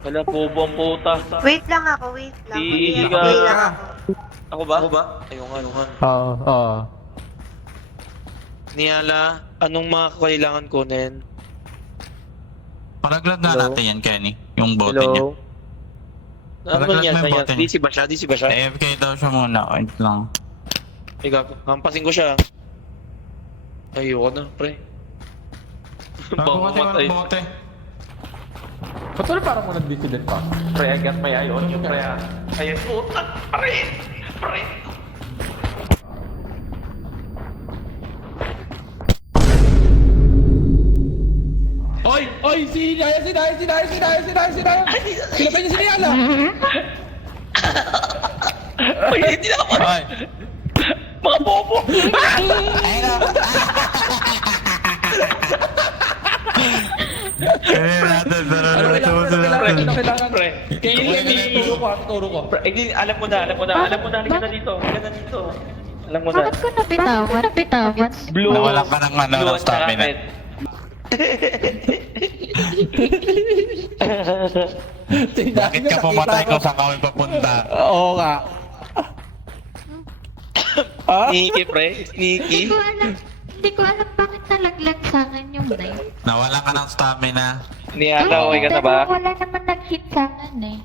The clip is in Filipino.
Wala po ang puta. Wait lang ako, wait lang. Sige Okay, ka. okay lang ako. Ako ba? Ako ba? Ayungan. Oo, oo. Niala, anong mga kailangan kunin? Paraglag na Hello? natin yan, Kenny. Yung bote niya. Hello? Ano Paraglag yan? mo yung Ano yan? bote niya. DC ba siya? DC ba siya? AFK daw siya muna. Wait lang. Ikaw, hampasin ko siya. Ayoko na, pre. Bago kasi walang bote. Ba't wala parang mo nag-dissident pa? Pre, I got my eye on you, pre. Ayan, puta! Pre! Pre! Oy! Oy! Si Daya! Sinabi niya si Niala! Uy, hindi na ako! Ay! Mga bobo! Kenny natin. Kailangan. Pre! Turo ko. Pre, hindi, alam mo na. Halika na dito. Alam mo na. Bakit ko napitawan? Blue. Nawalan ka ng ano, blue ng stamina. at Bakit ka pumatay kung saan kami papunta? Oo nga. Sneaky, pre. Sneaky. Hindi ko alam bakit nalaglag sa akin yung knife. Nawalan ka ng stamina. Niala, okay ka na ba? Pero wala naman nag-hit sa akin eh.